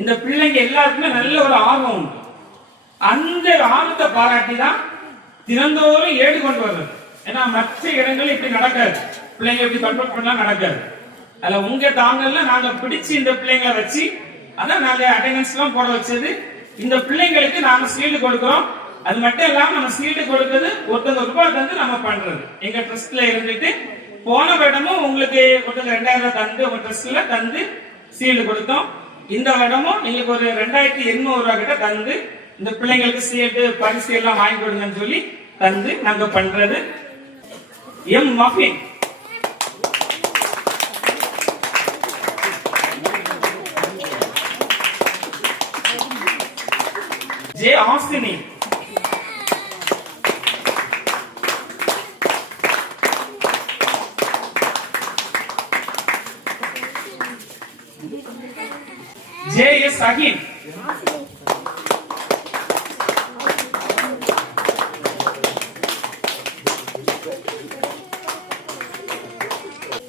இந்த பிள்ளைங்க எல்லாருக்குமே நல்ல ஒரு ஆர்வம் உண்டு. அந்த ஆர்வத்தை பாராட்டி தான் தினந்தோறும் ஏடு கொண்டு வர்றது. ஏன்னா மற்ற இடங்கள் இப்படி நடக்காது, பிள்ளைங்க இப்படி கண்ட்ரோல் பண்ணலாம் நடக்காது. அதுல உங்க தாங்கல்ல நாங்க பிடிச்சு இந்த பிள்ளைங்களை வச்சு அதான் நாங்க அட்டெண்டன்ஸ் எல்லாம் போட வச்சது. இந்த பிள்ளைங்களுக்கு நாங்க சீல்டு கொடுக்கிறோம். அது மட்டும் இல்லாம நம்ம சீல்டு கொடுக்கிறது ஒருத்தங்க ரூபாய் தந்து நம்ம பண்றது. எங்க ட்ரஸ்ட்ல இருந்துட்டு போன வருடமும் உங்களுக்கு ஒருத்தங்க 2000 ரூபாய் தந்து உங்க ட்ரஸ்ட்ல தந்து சீல்டு கொடுத்தோம். இந்த வருடமும் எங்களுக்கு ஒரு 2800 ரூபாய் கிட்ட தந்து இந்த பிள்ளைங்களுக்கு சீல்டு பரிசு எல்லாம் வாங்கி கொடுங்கன்னு சொல்லி தந்து நாங்க பண்றது. M Mafin, J Asthini, J S Akin,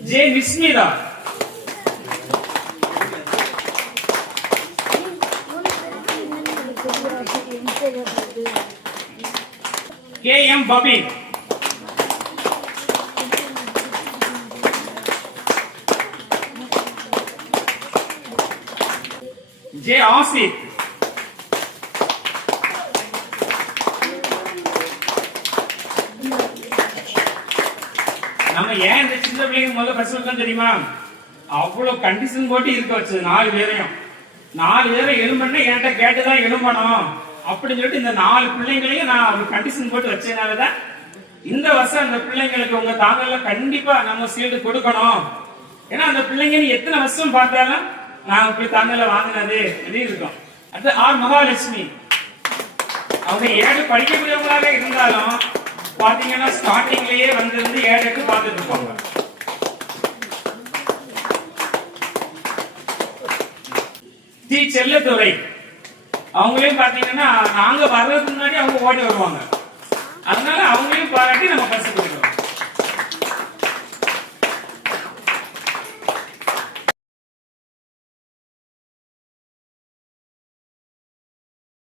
J Nismitha, K M Pabin, J Asith, நம்ம ஏன் இந்த சின்ன பிள்ளைங்க முதல்ல பஸ் கொடுத்தோம் தெரியுமா? அவ்வளவு கண்டிஷன் போட்டு இருக்க வச்சது. 4 பேரை எழும்பண்ண என்கிட்ட கேட்டுதான் எழும்பணும் அப்படின்னு சொல்லிட்டு இந்த 4 பிள்ளைங்களையும் நான் ஒரு கண்டிஷன் போட்டு வச்சதுனாலதான் இந்த வருஷம் அந்த பிள்ளைங்களுக்கு உங்க தாங்கல்ல கண்டிப்பா நம்ம சீல்டு கொடுக்கணும். ஏன்னா அந்த பிள்ளைங்க எத்தனை வருஷம் பார்த்தாலும் நான் இப்படி தாங்கல வாங்கினது அப்படின்னு இருக்கும். அடுத்து ஆர் மகாலட்சுமி, அவங்க ஏடு படிக்கக்கூடியவங்களாக இருந்தாலும் பாத்தீங்கன்னா ஸ்டார்டிங்லயே வந்து ஏடு பார்த்துட்டு இருப்பாங்க. டி செல்லத்துறை, அவங்களையும் பாத்தீங்கன்னா நாங்க வர்றதுக்கு முன்னாடி அவங்க ஓடி வருவாங்க. அதனால அவங்களையும் பாராட்டி நம்ம பரிசு கொடுக்கிறோம்.